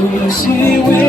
สู่ชีวิ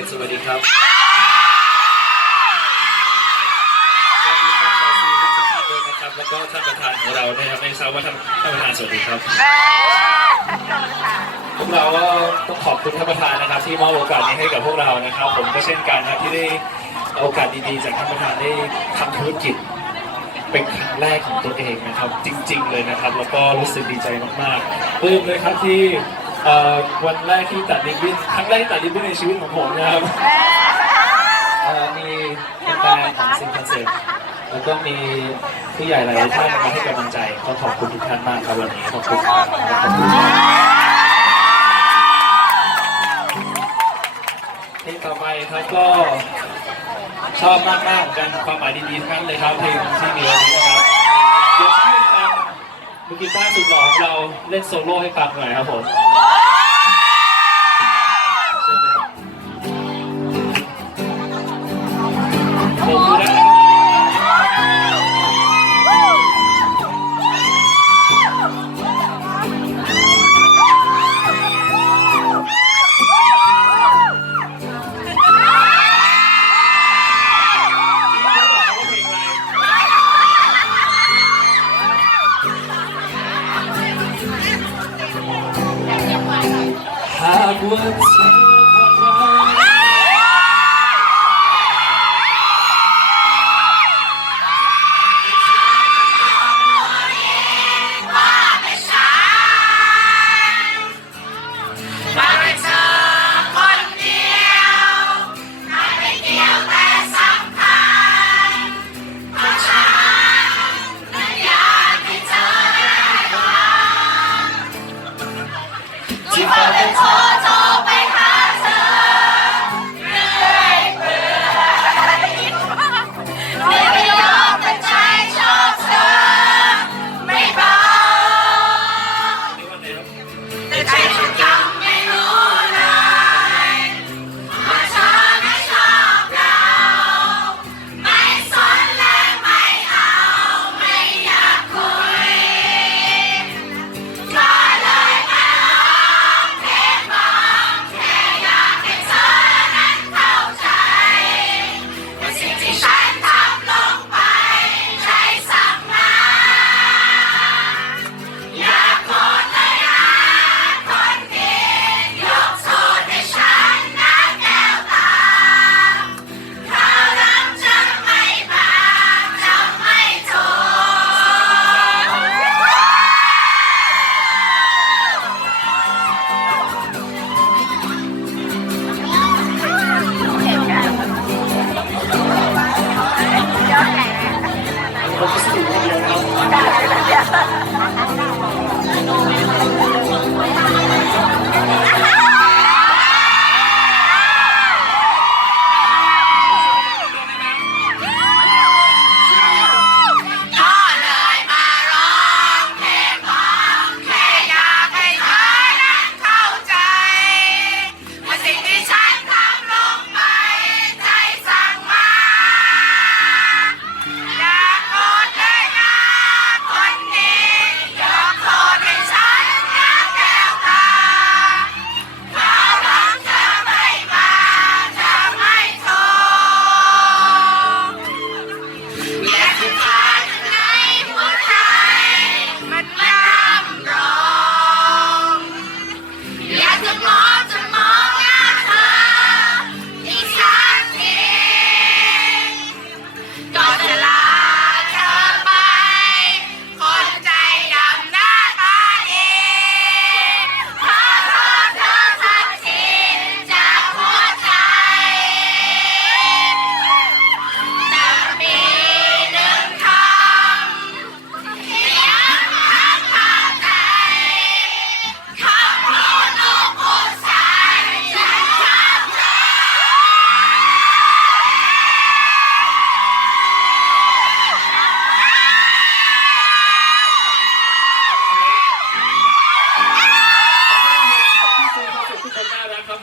ษสวัสดีครับสวัสดีครับชาวซีทุกท่านด้วยนะครับ แล้วก็ท่านประธานของเรานะครับไม่ทราบว่าท่านท่านประธานสวัสดีครับ พวกเราก็ต้องขอบคุณท่านประธานนะครับ ที่มอบโอกาสนี้ให้กับพวกเรานะครับ ผมก็เช่นกันนะครับที่ได้โอกาสดีๆ จากท่านประธานได้ทำธุรกิจเป็นครั้งแรกของตัวเองนะครับ จริง ๆ เลยนะครับ แล้วก็รู้สึกดีใจมากๆปลื้มเลยครับที่ เอ่อวันแรกที่ตัดริบบิ้นครั้งแรกที่ตัดริบบิ้นในชีวิตของผมนะครับเอ่อมีแฟนของซิงคอนเซ็ปต์แล้วก็มีผู้ใหญ่หลายๆท่านมาให้กำลังใจก็ขอบคุณทุกท่านมากครับวันนี้ขอบคุณครับขอบคุณครับเพลงต่อไปครับก็ชอบมากมากๆเหมือนกันความหมายดีๆทั้งนั้นเลยครับเพลงที่มีวันนี้นะครับเดี๋ยวจะให้ฟังมือกีตาร์สุดหล่อของเราเล่นโซโล่ให้ฟังหน่อยครับผม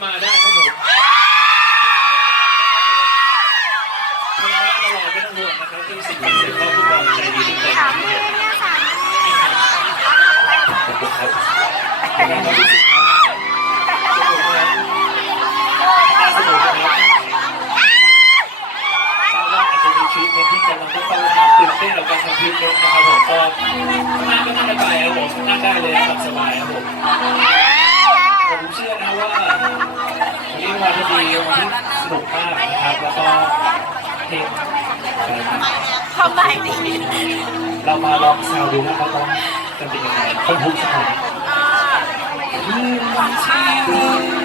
มาได้ครับผมเพลงได้ตลอดไม่ต้องห่วงนะครับคือสิ่งที่เสร็จก็ผู้บอลใจดีทุกคนนะครับขอบคุณครับขอบคุณครับสนุกนะบชีวิตที่กำลังต้องเข้ามาตื่นเต้นกับการทำคลิปนะครับผมก็ข้างหน้าก็น่าจะไปครับผมข้างหน้าได้เลยครับสบายครับผม วานดีวันสนุกมากนะครับ แล้วก็เพลงความหมายดีเรามาลองแซวดูนะครับร้องกันเป็นยังไงคนหูสาว